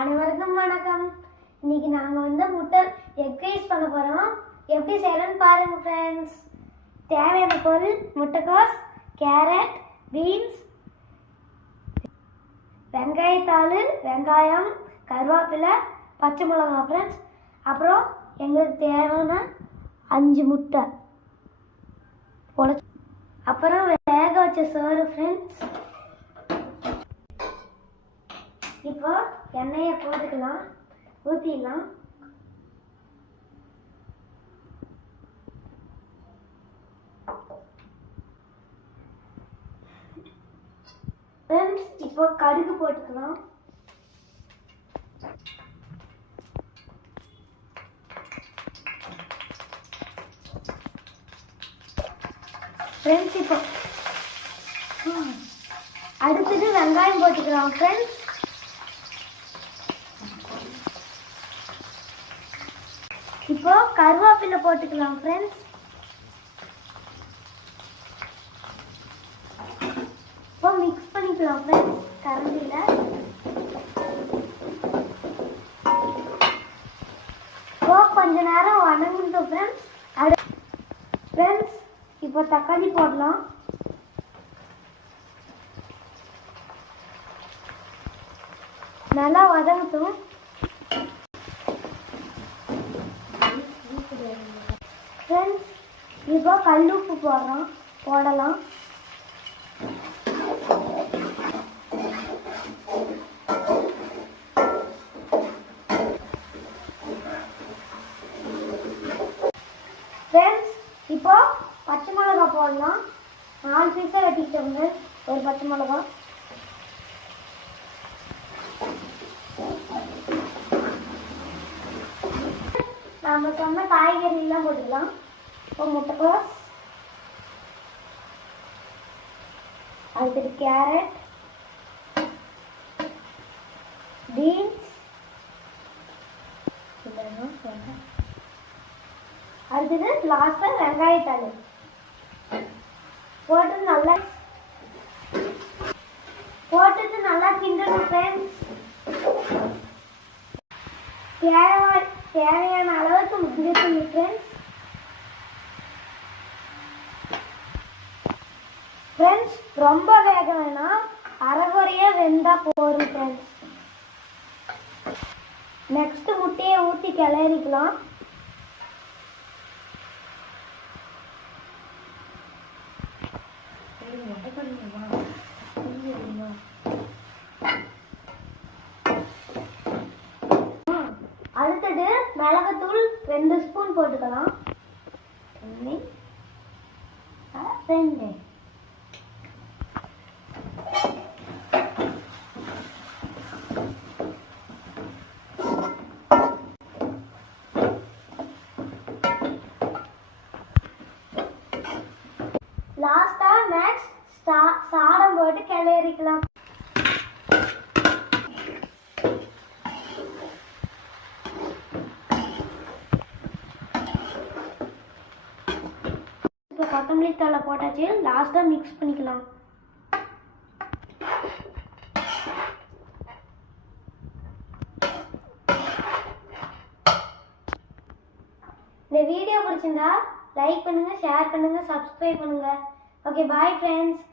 அனைவருக்கும் வணக்கம். இன்னைக்கு நாங்க முட்டை எக் ரைஸ் பண்ண போறோம். எப்படி செய்யறோம்னு பாருங்க फ्रेंड्स. தேவையான பொருள் முட்டைக்கோஸ், கேரட், பீன்ஸ், வெங்காயத்தாள், வெங்காயம், கருவேப்பிலை, பச்சை மிளகாய் फ्रेंड्स. அப்புறம் எங்களுக்கு தேவையான 5 முட்டை. அப்புறம் வேக வச்ச சோறு फ्रेंड्स. இப்போ எண்ணெயை போட்டுக்கலாம், ஊற்றிடலாம். ஃப்ரெண்ட்ஸ் இப்போ கடுகு போட்டுக்கலாம். ஃப்ரெண்ட்ஸ் இப்போ அடுத்தது வெங்காயம் போட்டுக்கலாம் ஃப்ரெண்ட்ஸ். இப்போ கருவேப்பிலை போட்டுக்கலாம் फ्रेंड्स. இப்போ மிக்ஸ் பண்ணிக்கலாம் फ्रेंड्स கரண்டில. இப்போ கொஞ்ச நேரம் வதங்கட்டும் फ्रेंड्स. फ्रेंड्स இப்போ தக்காளி போடலாம். நல்லா வதங்கட்டும். फ्रेंड्स இப்போ கல்லுப்பு போடலாம். फ्रेंड्स இப்போ பச்சை மிளகாய் போடலாம். 4 பீஸா வெட்டிக்கிட்டோங்க ஒரு பச்சை மிளகாய். நாம சொன்ன காய்கறி எல்லாம் போட்டுக்கலாம். இப்போ முட்டைக்கோஸ், அடுத்தது கேரட், பீன்ஸ், அடுத்தது லாஸ்டா வெங்காயத்தாள் போட்டு நல்லா கிண்டணும் ஃப்ரெண்ட்ஸ். தேவையான அளவுக்கு மஞ்சள் ஃப்ரெண்ட்ஸ். ஃப்ரெண்ட்ஸ் ரொம்ப வேக வேணாம், அரைகுறையா வெந்தா போதும் ஃப்ரெண்ட்ஸ். நெக்ஸ்ட் முட்டையை ஊற்றி கிளறிக்கலாம். அடுத்தது மிளகாத்தூள் 2 ஸ்பூன் போட்டுக்கலாம். 2 லாஸ்டா நெக்ஸ்ட் சாதம் போட்டு கிளறிக்கலாம். இப்போ கொத்தமல்லி தழை போட்டாச்சு. லாஸ்டா மிக்ஸ் பண்ணிக்கலாம். இந்த வீடியோ பிடிச்சிருந்தா லைக் பண்ணுங்க, ஷேர் பண்ணுங்க, சப்ஸ்கிரைப் பண்ணுங்க. Okay, bye friends.